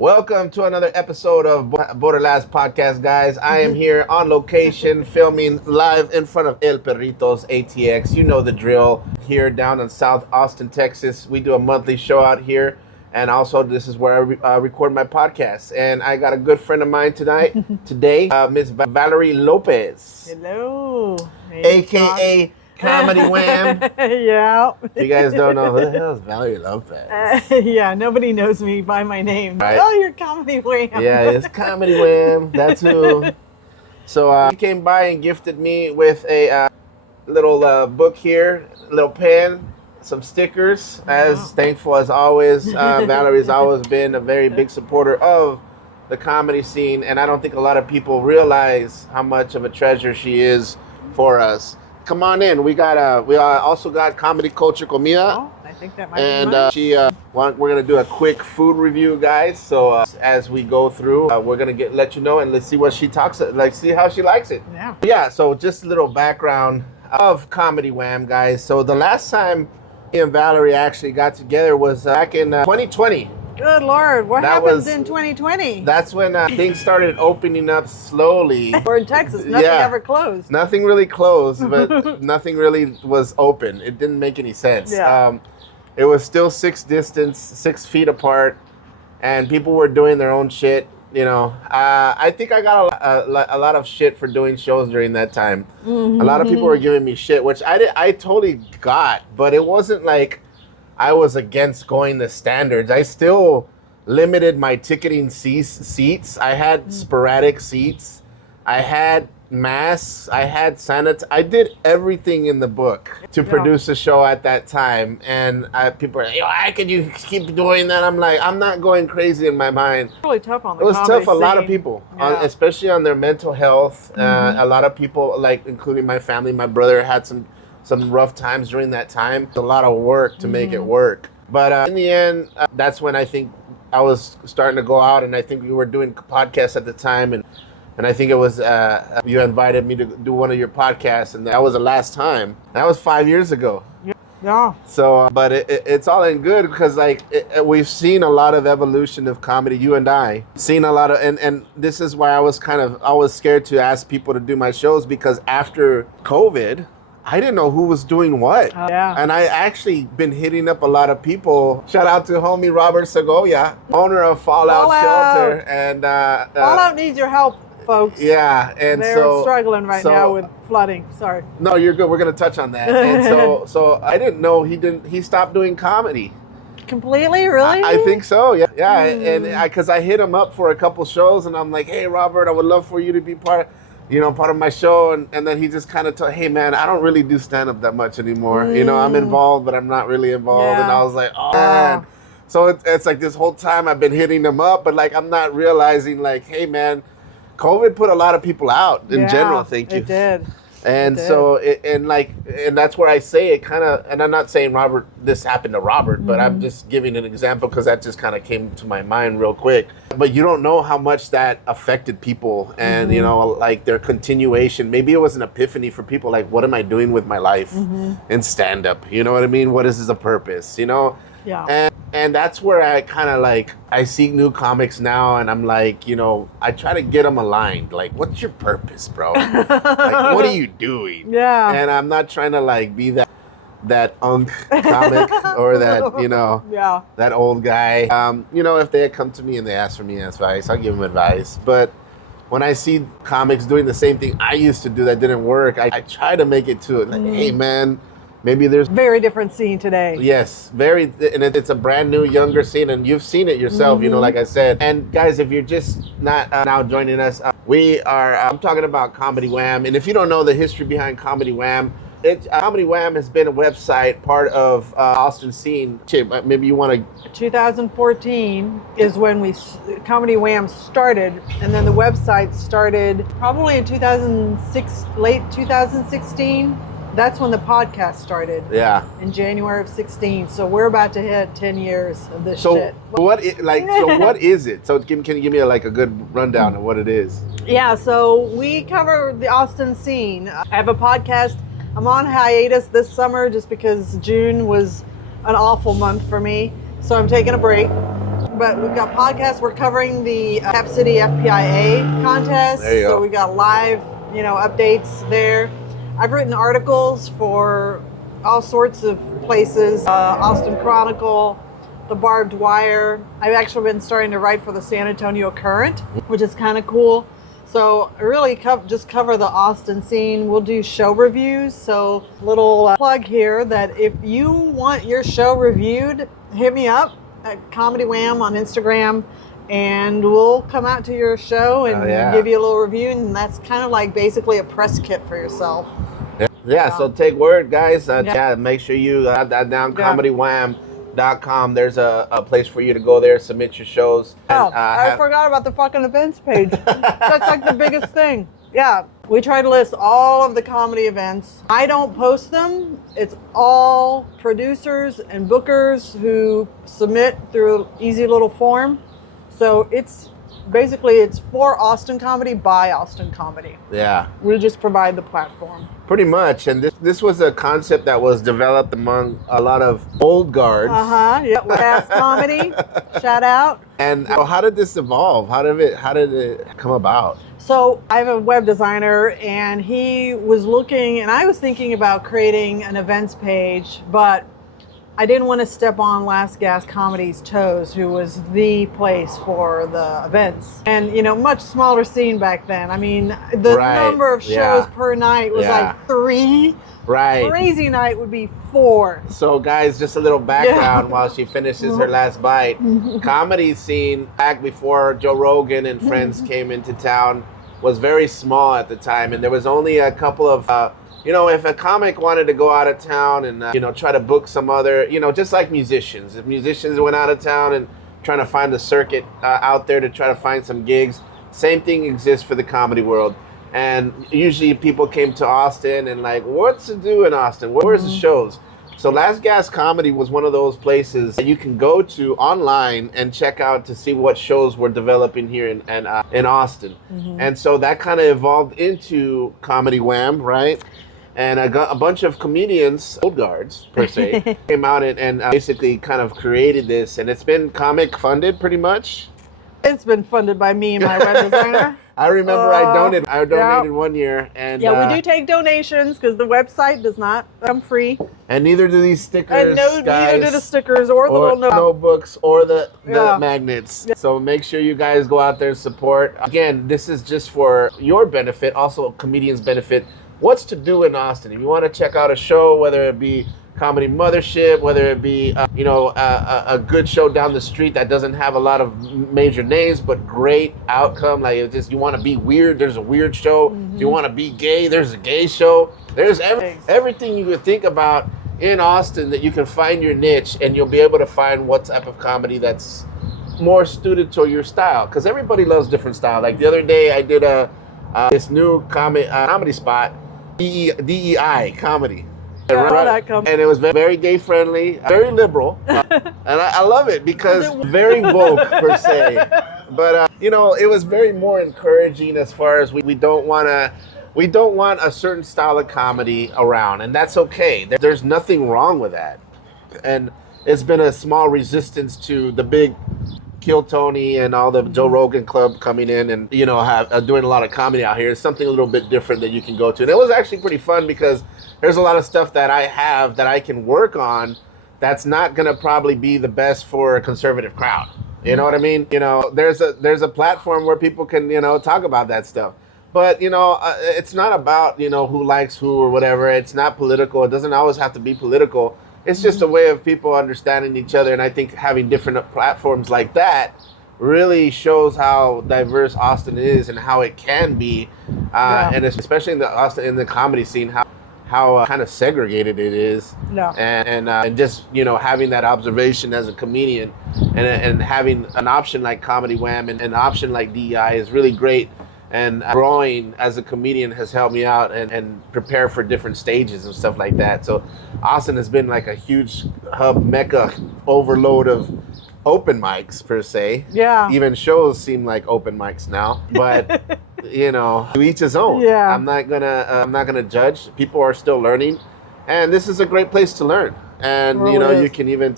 Welcome to another episode of BorderLaughs podcast, guys. I am here on location filming live in front of El Perritos ATX. You know the drill. Here down in South Austin, Texas. We do a monthly show out here. And also, this is where I record my podcast. And I got a good friend of mine today, Miss Valerie Lopez. Hello. A.K.A. Comedy Wham. Yeah. You guys don't know who the hell is Valerie Lopez. Yeah, nobody knows me by my name. Right. Oh, you're Comedy Wham. Yeah, it's Comedy Wham. That's who. So he came by and gifted me with a little book here, a little pen, some stickers. As thankful as always. Valerie's always been a very big supporter of the comedy scene, and I don't think a lot of people realize how much of a treasure she is for us. Come on in. We also got Comedy Culture Comida. Oh, I think that might be mine. We're gonna do a quick food review, guys. So as we go through, we're gonna let you know, and let's see what she talks, see how she likes it. Yeah. So just a little background of Comedy Wham, guys. So the last time me and Valerie actually got together was back in 2020. Good Lord, what happened in 2020? That's when things started opening up slowly. Or in Texas, nothing ever closed. Nothing really closed, but nothing really was open. It didn't make any sense. Yeah. It was still 6 feet apart, and people were doing their own shit. You know, I think I got a lot of shit for doing shows during that time. Mm-hmm. A lot of people were giving me shit, which I totally got, but it wasn't like I was against going the standards. I still limited my ticketing seats. I had sporadic seats. I had masks. I had I did everything in the book to produce a show at that time. And people are like, how can you keep doing that? I'm like, I'm not going crazy in my mind. Really tough on the It was comedy tough for a lot of scene. people, especially on their mental health. A lot of people, like including my family, my brother had some rough times during that time. It's a lot of work to make it work. But in the end, that's when I think I was starting to go out, and I think we were doing podcasts at the time, and I think it was you invited me to do one of your podcasts, and that was the last time. That was 5 years ago. Yeah. So, but it's all in good because we've seen a lot of evolution of comedy. You and I seen a lot of, and this is why I was always scared to ask people to do my shows, because after COVID, I didn't know who was doing what. And I actually been hitting up a lot of people. Shout out to homie Robert Segovia, owner of Fallout Shelter. And Fallout needs your help, folks. Yeah, and they're struggling right now with flooding. Sorry. No, you're good. We're gonna touch on that. And so I didn't know he stopped doing comedy. Completely, really? I think so. Yeah. And because I hit him up for a couple shows, and I'm like, hey Robert, I would love for you to be part of my show, and then he just kind of told, hey man, I don't really do stand-up that much anymore. I'm involved, but I'm not really involved. And I was like, oh man. So it's like this whole time I've been hitting him up, but like I'm not realizing, like, hey man, COVID put a lot of people out in general. Thank you. It did. And so, and that's where I say it kind of, and I'm not saying this happened to Robert, but I'm just giving an example because that just kind of came to my mind real quick. But you don't know how much that affected people, and like their continuation. Maybe it was an epiphany for people, like, what am I doing with my life in stand-up? You know what I mean? What is the purpose? Yeah. And that's where I kind of I see new comics now, and I'm like, I try to get them aligned. Like, what's your purpose, bro? Like, what are you doing? Yeah. And I'm not trying to be that unk comic or that, that old guy. If they come to me and they ask for me advice, I'll give them advice. But when I see comics doing the same thing I used to do that didn't work, I try to make it to it. Like, hey man, maybe there's very different scene today. Yes, and it's a brand new, younger scene, and you've seen it yourself, like I said. And guys, if you're just not now joining us, I'm talking about Comedy Wham. And if you don't know the history behind Comedy Wham, Comedy Wham has been a website, part of Austin scene. Maybe you want to. 2014 is when Comedy Wham started, and then the website started probably in 2006, late 2016. That's when the podcast started. Yeah. In January of 16. So we're about to hit 10 years of this shit. So what is it? So can you give me a good rundown of what it is? Yeah, so we cover the Austin scene. I have a podcast. I'm on hiatus this summer just because June was an awful month for me. So I'm taking a break. but we've got podcasts. We're covering the Cap City FPIA contest. There you go. So we got live, updates there. I've written articles for all sorts of places. Austin Chronicle, the Barbed Wire. I've actually been starting to write for the San Antonio Current, which is kind of cool. So I really just cover the Austin scene. We'll do show reviews. So little plug here that if you want your show reviewed, hit me up at Comedy Wham on Instagram, and we'll come out to your show and give you a little review. And that's kind of like basically a press kit for yourself. Yeah, so take word, guys. Make sure you add that down, comedywham.com. There's a place for you to go there, submit your shows. I forgot about the fucking events page. That's like the biggest thing. Yeah, we try to list all of the comedy events. I don't post them. It's all producers and bookers who submit through an easy little form. So it's for Austin comedy by Austin comedy. Yeah. We just provide the platform. Pretty much. And this was a concept that was developed among a lot of old guards. Yeah, Fast Comedy. Shout out. And how did this evolve? How did it come about? So I have a web designer, and he was looking, and I was thinking about creating an events page, but I didn't want to step on Last Gas Comedy's toes, who was the place for the events. And, much smaller scene back then. I mean, the number of shows per night was like 3. Right. Crazy night would be 4. So, guys, just a little background while she finishes her last bite. Comedy scene back before Joe Rogan and friends came into town was very small at the time, and there was only a couple of if a comic wanted to go out of town and try to book some other, just like musicians, if musicians went out of town and trying to find a circuit out there to try to find some gigs, same thing exists for the comedy world. And usually people came to Austin and like, what's to do in Austin? Where's the shows? So Last Gas Comedy was one of those places that you can go to online and check out to see what shows were developing here in Austin. And so that kind of evolved into Comedy Wham, right? And a bunch of comedians, old guards per se, came out and basically kind of created this. And it's been comic funded pretty much. It's been funded by me and my web designer. I remember I donated 1 year, and we do take donations because the website does not come free. And neither do these stickers. And neither do the stickers or the little notebooks or the magnets. Yeah. So make sure you guys go out there and support. Again, this is just for your benefit, also comedians' benefit. What's to do in Austin? If you want to check out a show, whether it be Comedy Mothership, whether it be a good show down the street that doesn't have a lot of major names but great outcome, like it's just you want to be weird, there's a weird show. If you want to be gay, there's a gay show. There's everything you could think about in Austin that you can find your niche, and you'll be able to find what type of comedy that's more suited to your style, because everybody loves different style. Like the other day I did this new comedy spot, DEI comedy. And it was very gay friendly, very liberal, and I love it because it's very woke per se. But it was very more encouraging as far as we don't want a certain style of comedy around, and that's okay. There's nothing wrong with that, and it's been a small resistance to the big Kill Tony and all the Joe Rogan Club coming in and doing a lot of comedy out here. It's something a little bit different that you can go to, and it was actually pretty fun because there's a lot of stuff that I have that I can work on that's not gonna probably be the best for a conservative crowd. You know what I mean? There's a platform where people can talk about that stuff. But it's not about who likes who or whatever. It's not political. It doesn't always have to be political. It's just a way of people understanding each other, and I think having different platforms like that really shows how diverse Austin is and how it can be, and especially in the comedy scene, how kind of segregated it is, and just having that observation as a comedian, and having an option like Comedy Wham and an option like DEI is really great. And growing as a comedian has helped me out and prepare for different stages and stuff like that. So Austin has been like a huge hub, mecca, overload of open mics per se. Yeah. Even shows seem like open mics now, but to each his own. Yeah. I'm not gonna judge. People are still learning, and this is a great place to learn. And you can even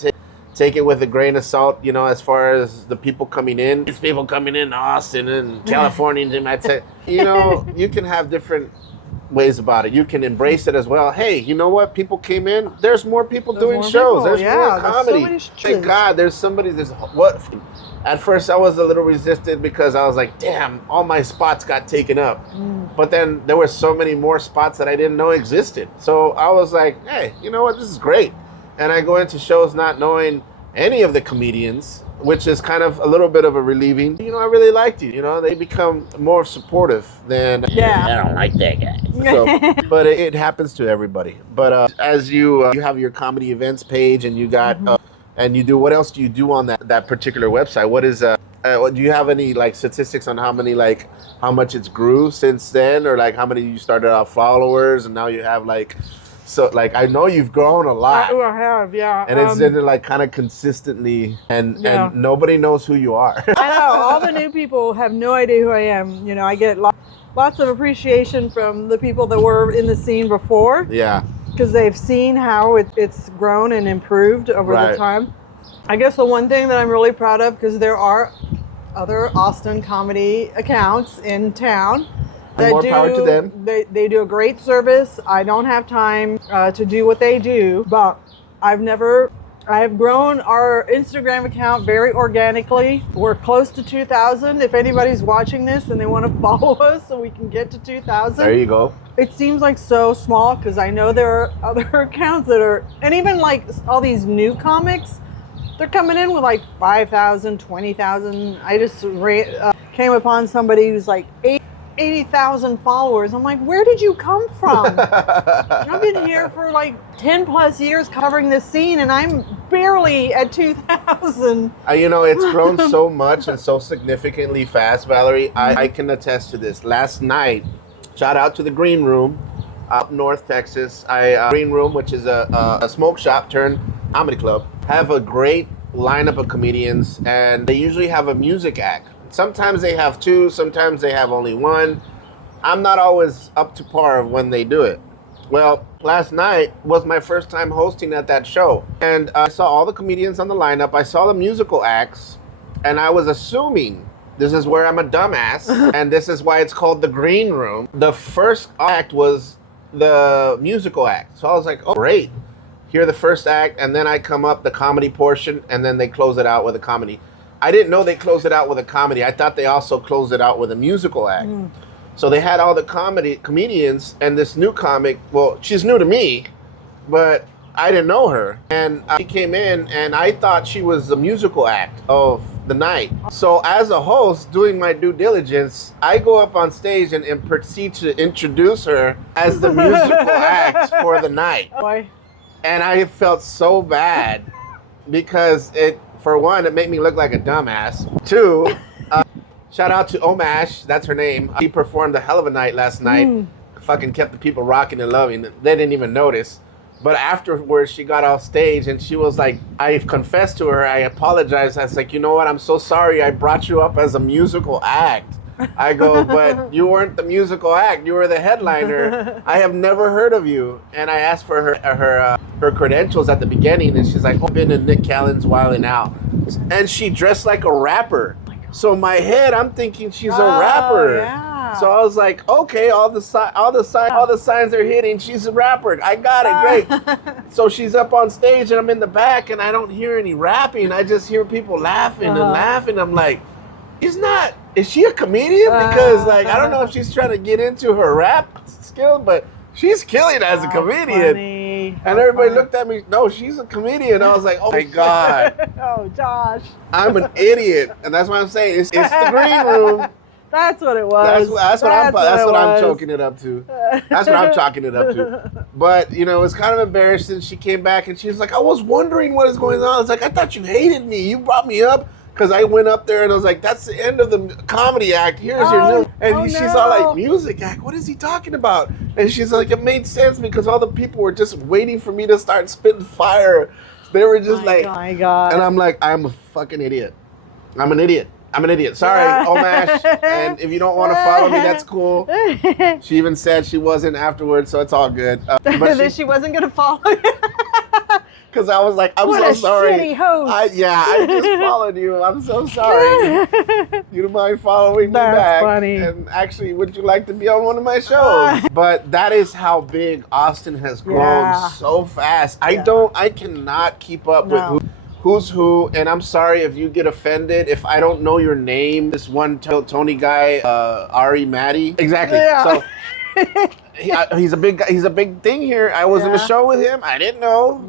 take it with a grain of salt, you know, as far as the people coming in. These people coming in Austin and California, they might say, you know, you can have different ways about it. You can embrace it as well. Hey, you know what? People came in. There's more people doing more shows. people. There's more comedy. There's so Thank God. There's somebody. There's what? At first, I was a little resistant because I was like, damn, all my spots got taken up. But then there were so many more spots that I didn't know existed. So I was like, hey, you know what? This is great. And I go into shows not knowing any of the comedians, which is kind of a little bit of a relieving. You know, I really liked you. You know, they become more supportive than, Yeah. I don't like that guy. so, but it happens to everybody. But as you have your comedy events page and you got, and you do, what else do you do on that particular website? What is, do you have any like statistics on how many, like how much it's grew since then, or like how many you started off followers and now you have like, so like I know you've grown a lot. I have, yeah. And it's been like kind of consistently, and nobody knows who you are. I know, all the new people have no idea who I am. You know, I get lots of appreciation from the people that were in the scene before. Yeah. Because they've seen how it's grown and improved over the time. I guess the one thing that I'm really proud of, because there are other Austin comedy accounts in town. More power to them. They do a great service. I don't have time to do what they do, but I have grown our Instagram account very organically. We're close to 2,000. If anybody's watching this and they want to follow us so we can get to 2,000. There you go. It seems like so small because I know there are other accounts that are, and even like all these new comics, they're coming in with like 5,000, 20,000. I just came upon somebody who's like 80,000 followers. I'm like, where did you come from? I've been here for like 10 plus years covering this scene and I'm barely at 2,000. You know, it's grown so much and so significantly fast, Valerie. I can attest to this. Last night, shout out to the Green Room up North Texas. Green Room, which is a smoke shop turned comedy club, have a great lineup of comedians and they usually have a music act. Sometimes they have two, sometimes they have only one. I'm not always up to par when they do it. Well, last night was my first time hosting at that show. And I saw all the comedians on the lineup. I saw the musical acts. And I was assuming, this is where I'm a dumbass, and this is why it's called the Green Room. The first act was the musical act. So I was like, oh, great. Hear the first act, and then I come up the comedy portion, and then they close it out with a comedy. I didn't know they closed it out with a comedy. I thought they also closed it out with a musical act. So they had all the comedians and this new comic. Well, she's new to me, but I didn't know her. And she came in and I thought she was the musical act of the night. So as a host, doing my due diligence, I go up on stage and proceed to introduce her as the musical act for the night. And I felt so bad because for one, it made me look like a dumbass. Two, shout out to Omash, that's her name. She performed a hell of a night last night. Fucking kept the people rocking and loving. They didn't even notice. But afterwards, she got off stage and she was like, I confessed to her, I apologized. I was like, you know what, I'm so sorry I brought you up as a musical act. I go, but you weren't the musical act, you were the headliner. I have never heard of you. And I asked for her credentials at the beginning and she's like, oh, I've been in Nick Cannon's Wildin' Out. And she dressed like a rapper. So in my head, I'm thinking she's a rapper. Yeah. So I was like, okay, all the signs are hitting. She's a rapper. I got it, great. So she's up on stage and I'm in the back and I don't hear any rapping. I just hear people laughing and laughing. I'm like, is she a comedian? Because like, I don't know if she's trying to get into her rap skill, but she's killing as a comedian. Funny. And everybody looked at me, no, she's a comedian. I was like, oh my God. Oh, Josh. I'm an idiot. And that's what I'm saying. It's the Green Room. That's what it was. That's what I'm choking it up to. That's what I'm chalking it up to. But, you know, it was kind of embarrassing. She came back and she was like, I was wondering what is going on. I was like, I thought you hated me. You brought me up. Because I went up there and I was like, that's the end of the comedy act. Here's your new. And she's all like, music act? What is he talking about? And she's like, it made sense because all the people were just waiting for me to start spitting fire. They were just oh my God. And I'm like, I'm a fucking idiot. I'm an idiot. Sorry, Omash. And if you don't want to follow me, that's cool. She even said she wasn't afterwards, so it's all good. But she wasn't going to follow you. Because I was like, I'm what so a sorry. shitty host. I just followed you. I'm so sorry. You don't mind following me That's back? funny. And actually, would you like to be on one of my shows? But that is how big Austin has grown so fast. I cannot keep up with who's who. And I'm sorry if you get offended if I don't know your name. This one Tony guy, Ari Matty. Exactly. Yeah. So. He's a big guy. He's a big thing here. I was in a show with him. I didn't know,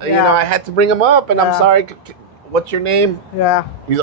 you know, I had to bring him up. And I'm sorry. What's your name? Yeah. He's.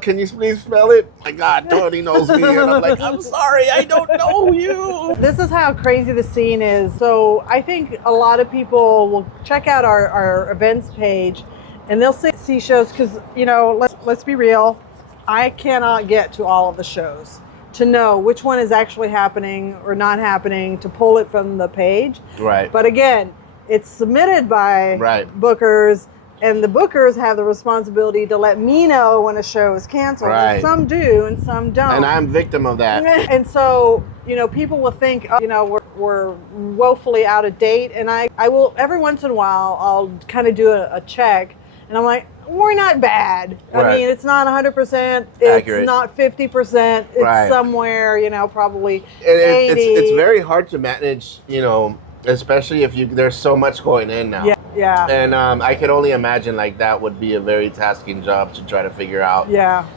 Can you please spell it? My God, Tony knows me, and I'm like, I'm sorry, I don't know you. This is how crazy the scene is. So I think a lot of people will check out our events page, and they'll see shows because, you know, let's be real. I cannot get to all of the shows to know which one is actually happening or not happening, to pull it from the page. Right. But again, it's submitted by bookers, and the bookers have the responsibility to let me know when a show is canceled. Right. And some do and some don't. And I'm victim of that. And so, you know, people will think, you know, we're woefully out of date. And I will, every once in a while, I'll kind of do a check, and I'm like, we're not bad. I mean, it's not 100%. It's accurate. Not 50%. It's somewhere, you know, probably 80. It's very hard to manage, you know, especially if there's so much going in now. Yeah. And I could only imagine like that would be a very tasking job to try to figure out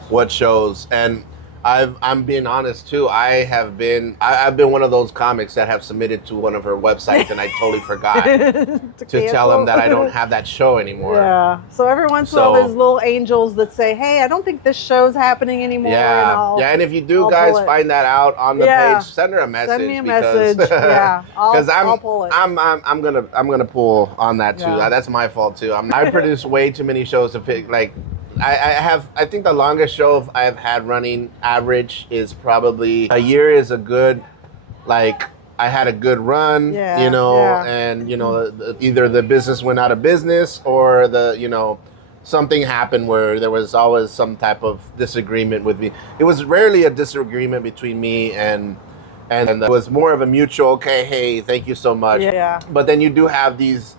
what shows. And I'm being honest too. I've been one of those comics that have submitted to one of her websites, and I totally forgot to tell them that I don't have that show anymore. Yeah. So every once in a while, there's little angels that say, "Hey, I don't think this show's happening anymore." Yeah. And if you do, guys, find that out on the page, send her a message. Send me a message. Yeah. I'll pull it. I'm gonna pull on that too. Yeah. That's my fault too. I produce way too many shows to pick. Like, I think the longest show I've had running average is probably a year. Is a good, like, I had a good run, you know, and, you know, either the business went out of business or you know, something happened where there was always some type of disagreement with me. It was rarely a disagreement between me and it was more of a mutual, okay, hey, thank you so much. Yeah. But then you do have these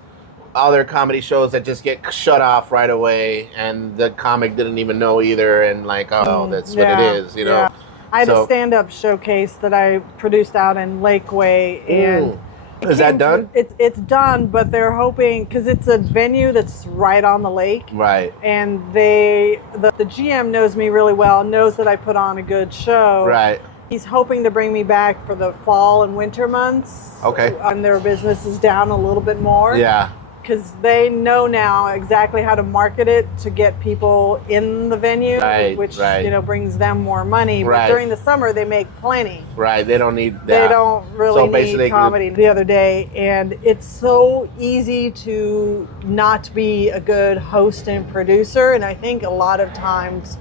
other comedy shows that just get shut off right away, and the comic didn't even know either, and like, oh, that's what it is, you know. Yeah. I had a stand-up showcase that I produced out in Lakeway, and is that done? It's done, but they're hoping, because it's a venue that's right on the lake, right? And the GM knows me really well, knows that I put on a good show, right? He's hoping to bring me back for the fall and winter months. Okay. And their business is down a little bit more. Yeah. Because they know now exactly how to market it to get people in the venue, which you know, brings them more money. But during the summer, they make plenty. Right, they don't need that. They don't really need comedy. The other day, and it's so easy to not be a good host and producer. And I think a lot of times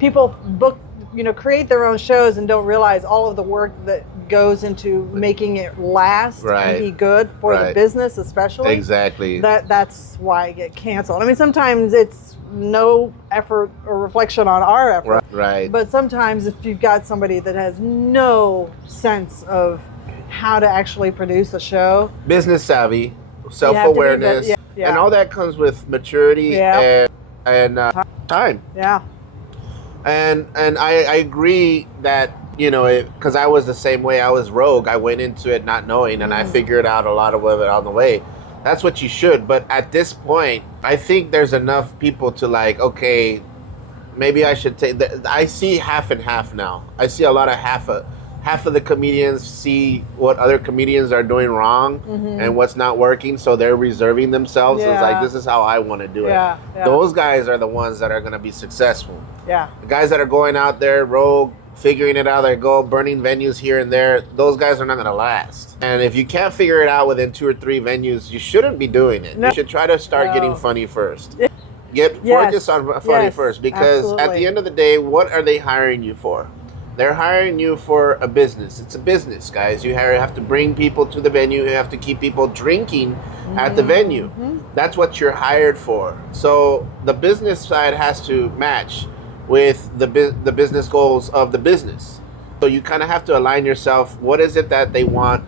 people create their own shows and don't realize all of the work that goes into making it last and be good for the business, especially. Exactly. That's why I get canceled. I mean, sometimes it's no effort or reflection on our effort. Right. But sometimes if you've got somebody that has no sense of how to actually produce a show. Business savvy, self-awareness, and all that comes with maturity and time. Yeah. And I agree that, you know, because I was the same way. I was rogue. I went into it not knowing, and I figured out a lot of it on the way. That's what you should. But at this point, I think there's enough people to like, okay, maybe I should take. I see half and half now. I see a lot of half of the comedians see what other comedians are doing wrong and what's not working, so they're reserving themselves. It's like, this is how I want to do it. Those guys are the ones that are going to be successful. The guys that are going out there rogue, figuring it out, they go burning venues here and there, those guys are not going to last. And if you can't figure it out within 2 or 3 venues, you shouldn't be doing it. You should try to start getting funny first. Focus on funny first, because at the end of the day, what are they hiring you for? They're hiring you for a business. It's a business, guys. You have to bring people to the venue. You have to keep people drinking at the venue. That's what you're hired for. So the business side has to match with the business goals of the business. So you kind of have to align yourself. What is it that they want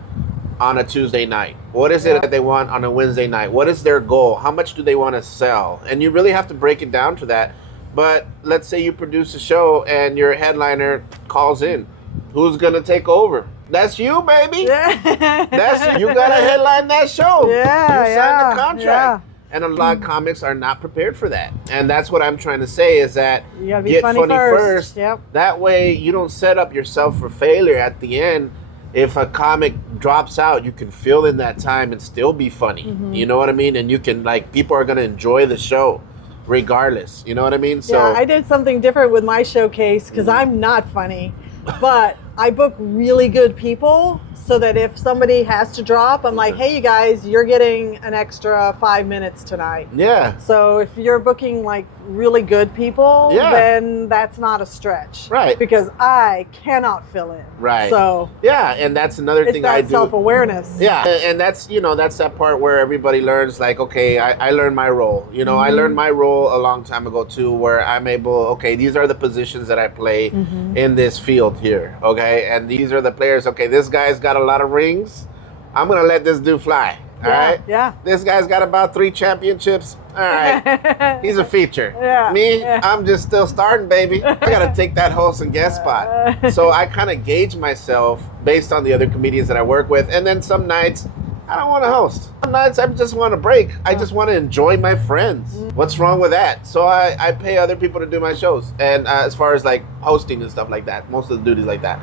on a Tuesday night? What is it that they want on a Wednesday night? What is their goal? How much do they want to sell? And you really have to break it down to that. But let's say you produce a show and your headliner calls in. Who's going to take over? That's you, baby. That's you got to headline that show. You signed the contract. And a lot of comics are not prepared for that. And that's what I'm trying to say is that you gotta be get funny first. Yep. That way you don't set up yourself for failure at the end. If a comic drops out, you can fill in that time and still be funny. You know what I mean? And you can, like, people are going to enjoy the show regardless. You know what I mean? So I did something different with my showcase because I'm not funny, but I book really good people so that if somebody has to drop, I'm like, hey, you guys, you're getting an extra 5 minutes tonight. Yeah. So if you're booking like really good people, then that's not a stretch. Right. Because I cannot fill in. Right. So and that's another thing I do. It's that self-awareness. Yeah. And that's, you know, that's that part where everybody learns like, okay, I learned my role. You know, I learned my role a long time ago too, where I'm able, okay, these are the positions that I play in this field here. Okay. And these are the players. Okay, this guy's got a lot of rings. I'm going to let this dude fly. All right? Yeah. This guy's got about 3 championships. All right. He's a feature. Me, I'm just still starting, baby. I got to take that host and guest spot. So I kind of gauge myself based on the other comedians that I work with. And then some nights, I don't want to host. Some nights, I just want to break. I just want to enjoy my friends. What's wrong with that? So I pay other people to do my shows. And as far as like hosting and stuff like that, most of the duties like that.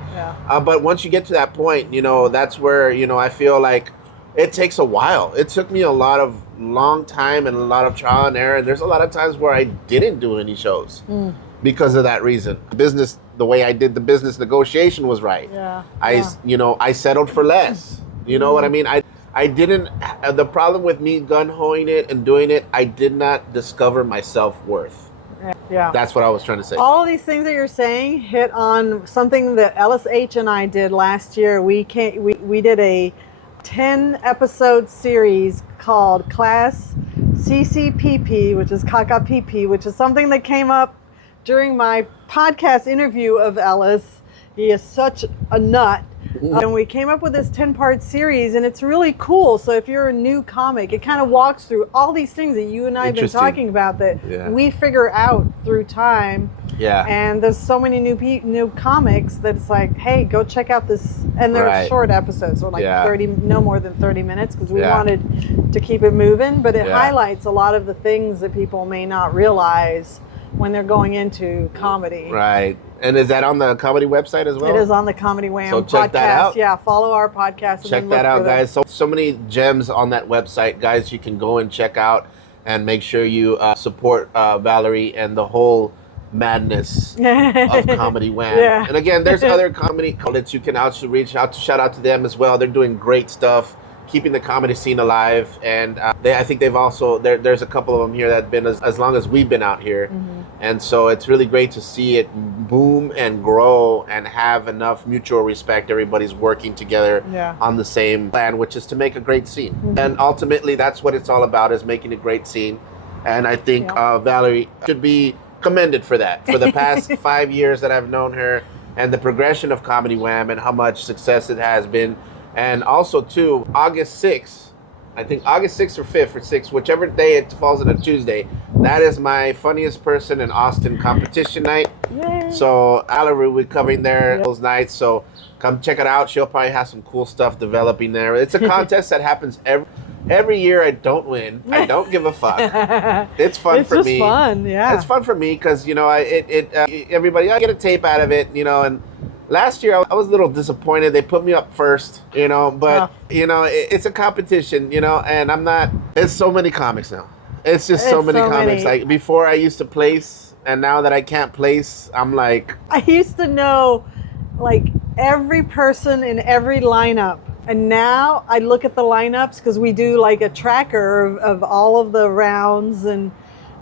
But once you get to that point, you know, that's where, you know, I feel like it takes a while. It took me a long time and a lot of trial and error. And there's a lot of times where I didn't do any shows because of that reason. Business, the way I did the business negotiation was right. You know, I settled for less. You know what I mean? I didn't, the problem with me gun-hoing it and doing it, I did not discover my self-worth. Yeah. That's what I was trying to say. All of these things that you're saying hit on something that Ellis H. and I did last year. We did a 10-episode series called Class CCPP, which is CCPP, which is something that came up during my podcast interview of Ellis. He is such a nut. And we came up with this 10-part series, and it's really cool. So if you're a new comic, it kind of walks through all these things that you and I have been talking about that we figure out through time. Yeah. And there's so many new comics that it's like, hey, go check out this. And they're short episodes, so like 30, no more than 30 minutes, because we wanted to keep it moving. But it highlights a lot of the things that people may not realize when they're going into comedy. Right. And is that on the comedy website as well? It is on the Comedy Wham so check podcast. That out. Yeah, follow our podcast. Check that out, guys. So many gems on that website, guys. You can go and check out and make sure you support Valerie and the whole madness of Comedy Wham. And again, there's other comedy outlets you can also reach out to. Shout out to them as well. They're doing great stuff, keeping the comedy scene alive. And I think they've also, there's a couple of them here that have been as long as we've been out here. And so it's really great to see it boom and grow and have enough mutual respect. Everybody's working together on the same plan, which is to make a great scene. And ultimately, that's what it's all about, is making a great scene. And I think Valerie should be commended for that, for the past 5 years that I've known her, and the progression of Comedy Wham and how much success it has been. And also, too, August 6th, I think August 6th or 5th or 6th, whichever day it falls on a Tuesday, that is my Funniest Person in Austin competition night. Yay. So Valerie will be covering there those nights. So come check it out. She'll probably have some cool stuff developing there. It's a contest that happens every year. I don't win. I don't give a fuck. It's fun for me. It's fun, It's fun for me because, you know, everybody, I get a tape out of it, you know, and last year, I was a little disappointed. They put me up first, you know, but, you know, it's a competition, you know, and I'm not, it's so many comics now. It's just so many comics. Like, before I used to place, and now that I can't place, I'm like. I used to know, like, every person in every lineup. And now I look at the lineups because we do, like, a tracker of all of the rounds, and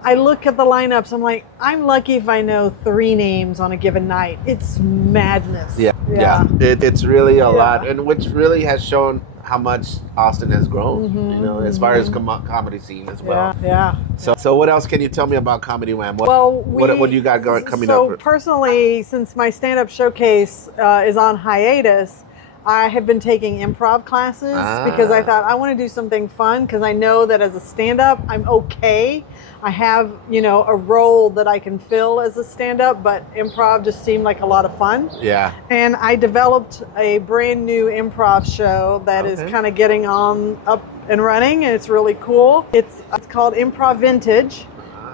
I look at the lineups, I'm like, I'm lucky if I know 3 names on a given night. It's madness. It's really a lot, and which really has shown how much Austin has grown, you know, as far as comedy scene as well. So what else can you tell me about Comedy Wham? What do you got coming up? So personally, since my stand-up showcase is on hiatus, I have been taking improv classes because I thought I want to do something fun because I know that as a stand-up, I'm okay. I have, a role that I can fill as a stand-up, but improv just seemed like a lot of fun. Yeah. And I developed a brand new improv show that is kind of getting up and running, and it's really cool. It's called Improv Vintage.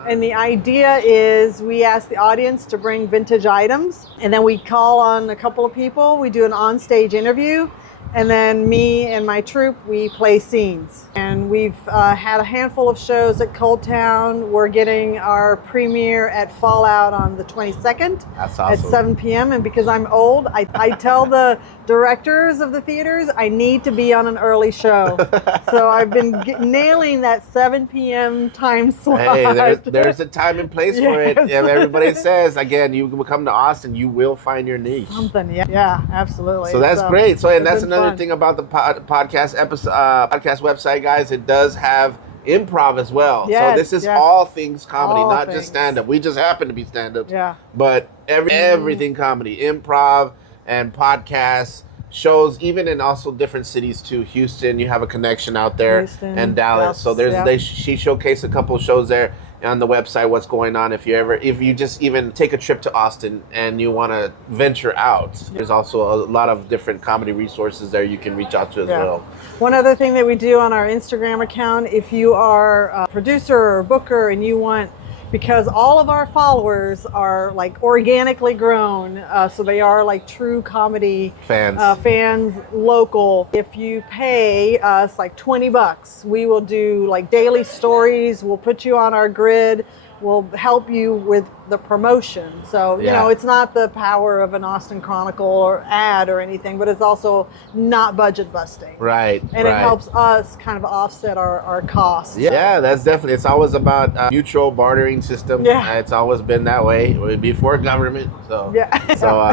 And the idea is we ask the audience to bring vintage items, and then we call on a couple of people. We do an on-stage interview, and then me and my troupe, we play scenes. And we've had a handful of shows at Cold Town. We're getting our premiere at Fallout on the 22nd. That's awesome. At 7 p.m. And because I'm old, I tell the directors of the theaters I need to be on an early show. So I've been nailing that 7 p.m. time slot. Hey, there's a time and place for it. Yeah, everybody says, again, you will come to Austin, you will find your niche. Something, yeah, absolutely. So that's great. So, and that's another thing about the podcast episode, podcast website, guys. It does have improv as well. Yes, so this is all things comedy, all not things. just stand-up. We just happen to be stand-ups. Yeah. But everything comedy, improv and podcasts, shows, even in also different cities too. Houston, you have a connection out there, and Dallas. So she showcased a couple of shows there on the website. What's going on? If you just even take a trip to Austin and you want to venture out, there's also a lot of different comedy resources there you can reach out to as well. One other thing that we do on our Instagram account, if you are a producer or a booker and you want, because all of our followers are like organically grown, so they are like true comedy fans, local. If you pay us like $20, we will do like daily stories. We'll put you on our grid. We'll help you with the promotion. So, it's not the power of an Austin Chronicle or ad or anything, but it's also not budget busting. Right. And it helps us kind of offset our costs. Yeah, that's definitely, it's always about mutual bartering system. Yeah. It's always been that way before government. So,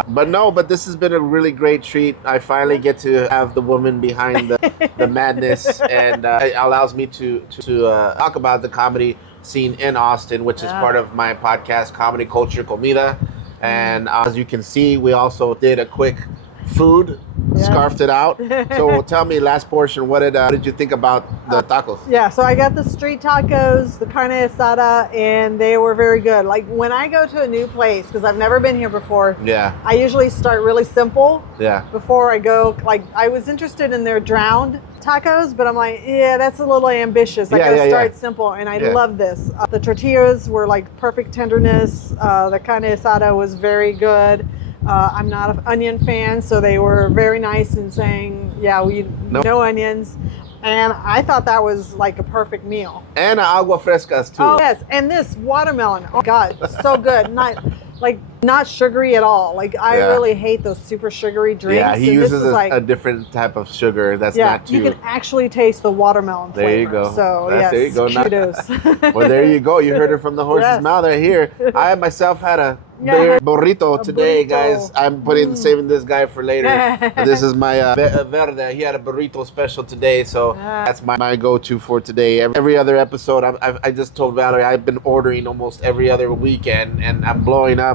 but this has been a really great treat. I finally get to have the woman behind the madness, and it allows me to talk about the comedy scene in Austin, which is part of my podcast, Comedy Culture Comida. And as you can see, we also did a quick food, scarfed it out. So tell me, last portion, what did you think about the tacos? Yeah, so I got the street tacos, the carne asada, and they were very good. Like when I go to a new place, because I've never been here before, I usually start really simple before I go. Like I was interested in their drowned tacos, but I'm like, that's a little ambitious. I gotta start simple, and I love this. The tortillas were like perfect tenderness. The carne asada was very good. I'm not an onion fan, so they were very nice in saying, no onions. And I thought that was like a perfect meal. And agua frescas too. Oh yes, and this watermelon. Oh God, so good. Not sugary at all. Like I really hate those super sugary drinks. Yeah, he uses a different type of sugar that's not too. You can actually taste the watermelon flavor. There you go. So there you go. Kudos. Well, there you go. You heard it from the horse's mouth right here. I myself had a burrito today, guys. I'm saving this guy for later. This is my Verde. He had a burrito special today, so that's my go-to for today. Every other episode, I just told Valerie I've been ordering almost every other weekend, and I'm blowing up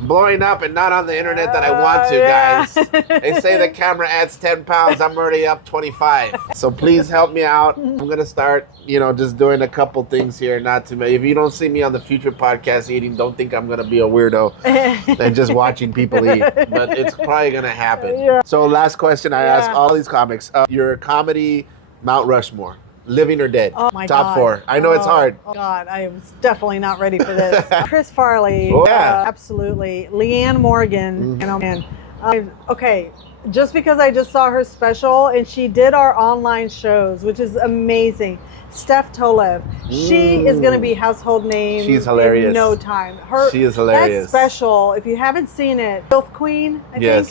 blowing up, and not on the internet that I want to, guys. They say the camera adds 10 pounds. I'm already up 25. So please help me out. I'm gonna start, just doing a couple things here. If you don't see me on the future podcast eating, don't think I'm gonna be a weirdo and just watching people eat, but it's probably gonna happen. So last question I ask all these comics, your comedy Mount Rushmore, living or dead? Oh my Top God. 4. I know it's hard. Oh God, I was definitely not ready for this. Chris Farley, absolutely. Leanne Morgan, okay. Just because I just saw her special, and she did our online shows, which is amazing. Steph Tolev, she is going to be household name. She's hilarious. In no time. She is hilarious. That special, if you haven't seen it, Filth Queen, I think.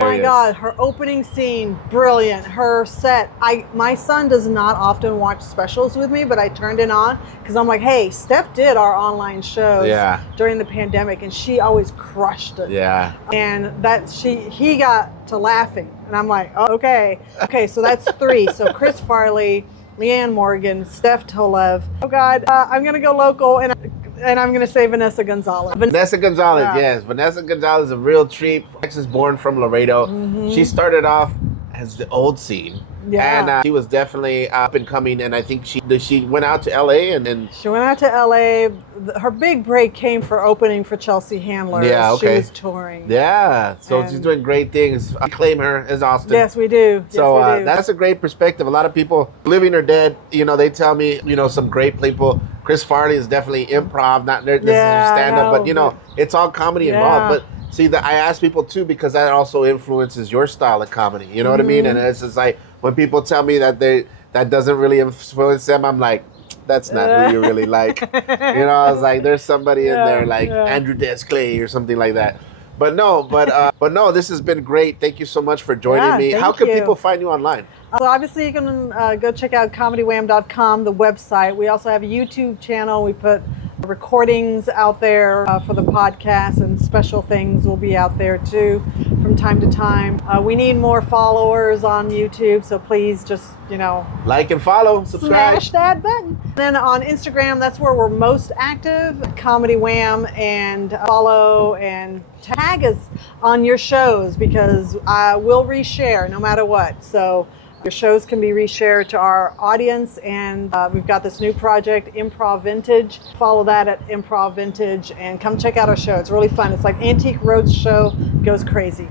Oh my God, her opening scene, brilliant. Her set, my son does not often watch specials with me, but I turned it on because I'm like, hey, Steph did our online shows during the pandemic, and she always crushed it. Yeah. And he got to laughing, and I'm like, oh, okay, so that's 3. So Chris Farley, Leanne Morgan, Steph Tolev. Oh God, I'm gonna go local, and I'm gonna say Vanessa Gonzalez. Vanessa Gonzalez, yes. Vanessa Gonzalez is a real treat. Texas, born from Laredo. She started off as the old scene. Yeah. And she was definitely up and coming, and I think she went out to LA and then She went out to LA. Her big break came for opening for Chelsea Handler. Yeah, She okay. was touring. yeah, so And- she's doing great things. I claim her as Austin. Yes, we do. So yes, we do. that's a great perspective. A lot of people, living or dead, they tell me, some great people. Chris Farley is definitely improv, not this is Yeah, I stand up, but know. it's all comedy Yeah. involved. But see, I ask people too because that also influences your style of comedy. You know what I mean? And it's just like when people tell me that that doesn't really influence them, I'm like, that's not who you really like. I was like, there's somebody in there like Andrew Dice Clay or something like that. But no, this has been great. Thank you so much for joining me. thank How can you. people find you online? So obviously you can go check out comedywham.com, the website. We also have a YouTube channel. We put recordings out there for the podcast, and special things will be out there too from time to time. We need more followers on YouTube, so please just, Like and follow, subscribe. smash that button. Then on Instagram, that's where we're most active, Comedy Wham, and follow and tag us on your shows because we'll reshare no matter what. So your shows can be reshared to our audience, and we've got this new project, Improv Vintage. Follow that at Improv Vintage and come check out our show. It's really fun. It's like Antique Roadshow goes crazy.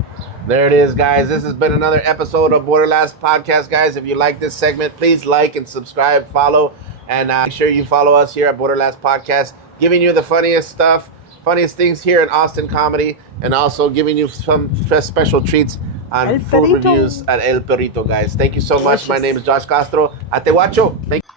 There it is, guys. This has been another episode of BorderLaughs Podcast, guys. If you like this segment, please like and subscribe, follow, and make sure you follow us here at BorderLaughs Podcast, giving you the funniest stuff, funniest things here in Austin comedy, and also giving you some special treats on El food Perrito. reviews at El Perrito, guys. Thank you so much. Delicious. My name is Josh Castro. Atehuacho. Thank you.